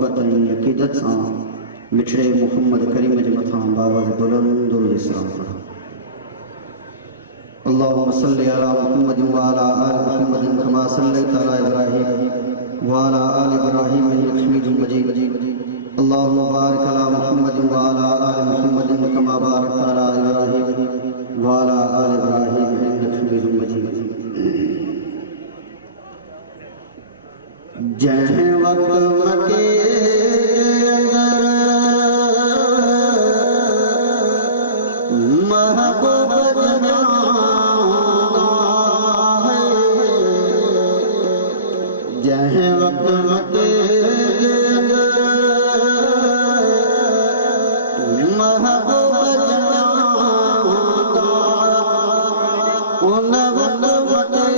मोहब्बत अकीदत सां मिठड़े मुहम्मद करीम जे मथां बाबा बुलंद सलाम पढ़ो। अल्लाहुम्मा सल्लि अला मुहम्मद व अला आलि मुहम्मद कमा सल्लैता अला इब्राहीम व अला आलि इब्राहीम इन्नका हमीदुम मजीद। अल्लाहुम्मा बारिक अला मुहम्मद व अला आलि मुहम्मद कमा बारकता अला इब्राहीम व अला आलि इब्राहीम इन्नका हमीदुम मजीद। जह वक्त मके महबूब जह वक्त मके महबूब उन वक्त मके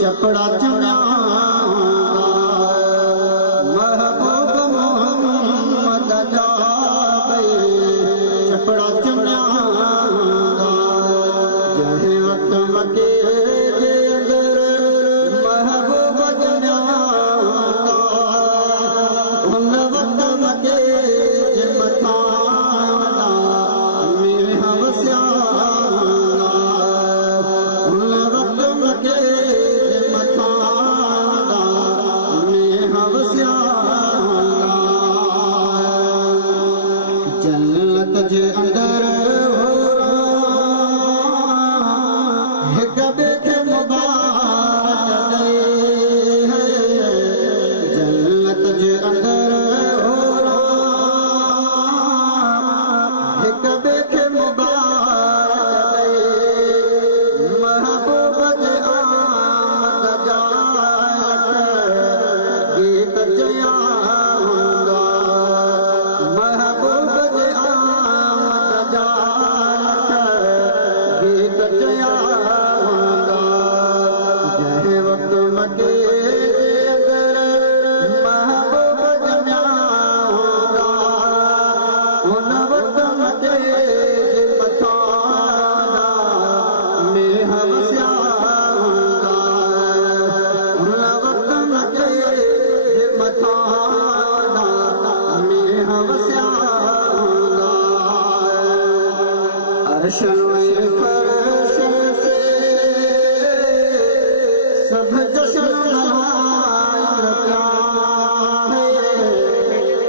चपड़ा चुना महबूब मोहम्मद जावे चपड़ा चुना जह वक्त मके महबूब जना उन वक्त मके मथा में हवस्या उन वक्त मके जन्नत जे अंदर हिक ॿिए खे मुबारक ॾे जन्नत जे अंदर हिक ॿिए खे मुबारक ॾे महबूब जे आमद जा गीत चया सब जश्न मनाया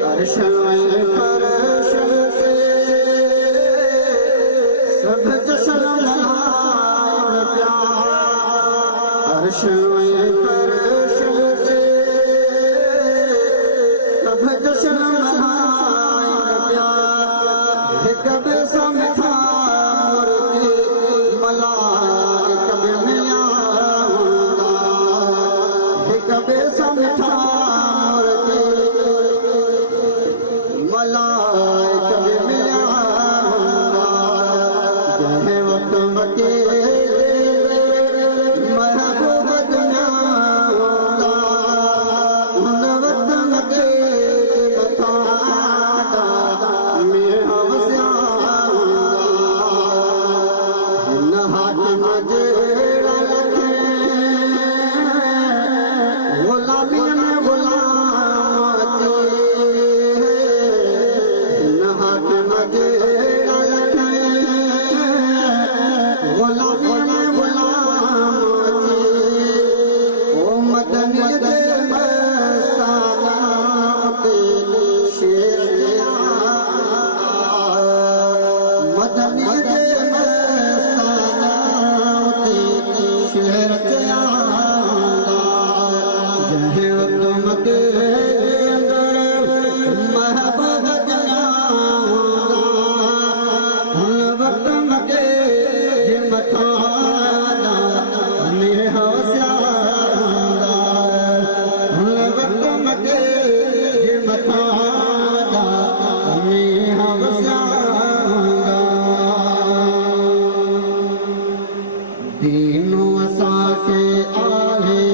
अर्श में फर्श से सब जश्न मनाया अर्श में फर्श से सब जश्न मनाया एक बेसा मिठा तीनों सासे आए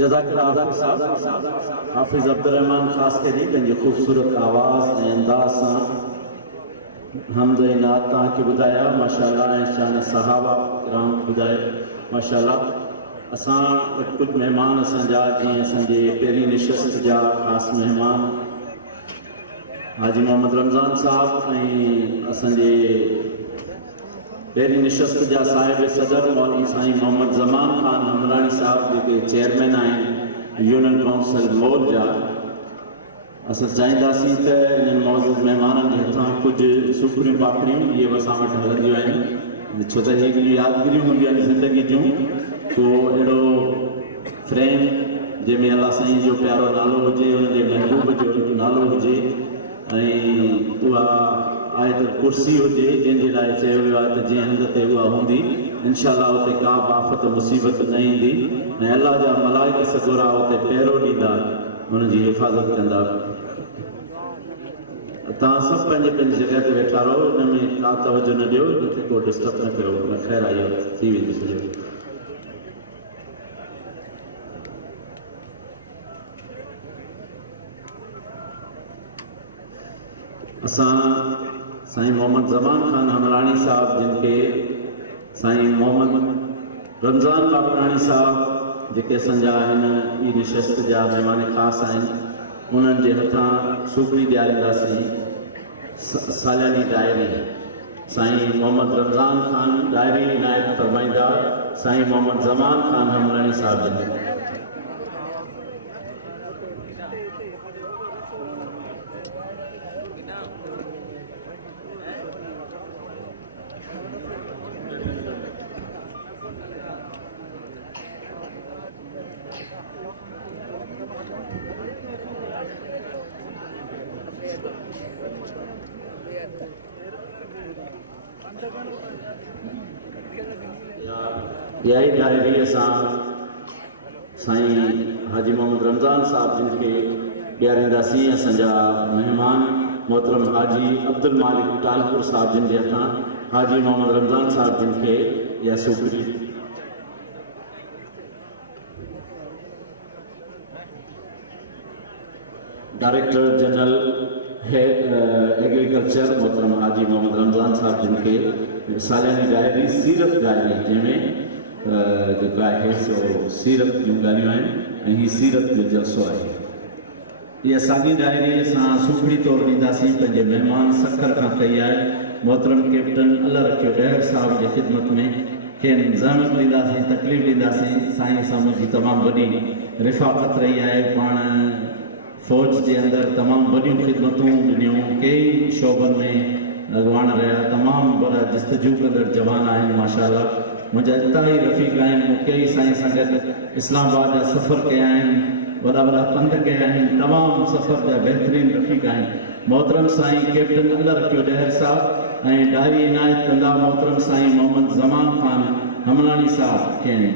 जज़ाकल्लाह साहब हाफिज़ अब्दुर्रहमान ख़ास करे पंहिंजी ख़ूबसूरत आवाज़ ऐं अंदाज़ सां हमद ऐं नात तव्हांखे ॿुधाया माशाअल्लाह ऐं शान सहाबा किराम ॿुधाए माशाअल्लाह। असां वटि कुझु महिमान असांजा जीअं असांजे पहिरीं निशस्त जा ख़ासि महिमान हाजी मोहम्मद रमज़ान साहब ऐं असांजे पहिरीं निशस्त जा साहिब सदर मौलवी साईं मोहम्मद ज़मान ख़ान हमरानी साहब जेके चेयरमैन आहिनि यूनियन काउंसिल मॉल जा। असां चाहींदासीं त इन्हनि मौजूद महिमाननि जे हथां कुझु सुखड़ियूं पाखड़ियूं इहे बि असां वटि हलंदियूं आहिनि छो त इहे यादगिरियूं हूंदियूं आहिनि ज़िंदगी जूं। को अहिड़ो फ्रेम जंहिंमें अलाह साईं जो प्यारो नालो हुजे हुनजे महबूब जो नालो हुजे ऐं उहा आयत कुर्सी हुजे जंहिंजे लाइ चयो वियो आहे त जंहिं हंध ते उहा हूंदी इंशाअल्लाह उते का बि आफ़त मुसीबत न ईंदी ऐं अलाह जा मलाइक सगोरा उते पहिरो ॾींदा हुनजी हिफ़ाज़त कंदा। तव्हां सभु पंहिंजे पंहिंजी जॻह ते वेठा रहो हिन में का तवजो न ॾियो जिते को डिस्टर्ब न कयो ख़ैर आहे थी वेंदी सॼो। असां साईं मोहम्मद ज़मान ख़ान हमरानी साहब जिनके साईं मोहम्मद रमज़ान बापरानी साहब जेके असांजा आहिनि ई निशस्त जा महिमान ख़ासि आहिनि उन्हनि जे हथां सूखड़ी ॾियारींदासीं सालियानी डायरी। साईं मोहम्मद रमज़ान ख़ान डायरी इनायत फरमाईंदा साईं मोहम्मद ज़मान ख़ान हमरानी साहब जिन। यही डायरी असां साईं हाजी मोहम्मद रमज़ान साहब जिनके ॾियारींदासीं असांजा महिमान मोहतरम हाजी अब्दुल मालिक टालपुर साहब जिन जे हथां हाजी मोहम्मद रमज़ान साहब जिनके इहा सूखड़ी। डायरेक्टर जनरल एग्रीकल्चर मोहतरम हाजी मोहम्मद रमज़ान साहब जिनके सालियानी डायरी सीरत डायरी जंहिंमें जेका आहे सो सीरत जूं ॻाल्हियूं आहिनि ऐं हीअ सीरत जो जलसो आहे। इहा साॻी डायरी असां सूखड़ी तौरु ॾींदासीं पंहिंजे महिमान सखर खां कई आहे मोहतरम कैप्टन अल्लाह रखियो डहर साहब जी ख़िदमत में खेनि ज़हमत ॾींदासीं तकलीफ़ ॾींदासीं। साईं सां मुंहिंजी तमामु वॾी रिफ़ाक़त रही आहे पाण फ़ौज जे अंदरि तमामु वॾियूं ख़िदमतूं ॾिनियूं कई शोबनि में अॻुवान रहिया तमामु वॾा जस्तजू कंदड़ जवान आहिनि माशाअल्लाह। मुंहिंजा इताई रफ़ीक़ आहिनि कई साईं सां गॾु इस्लामाबाद जा सफ़र कया आहिनि वॾा वॾा पंध कया आहिनि तमामु सफ़र जा बहितरीन रफ़ीक़ आहिनि। मोहतरम साईं कैप्टन अल्लाह रखियो डहर साहब ऐं डायरी इनायत कंदा मोहतरम साईं मोहम्मद ज़मान ख़ान हमरानी साहब खेनि।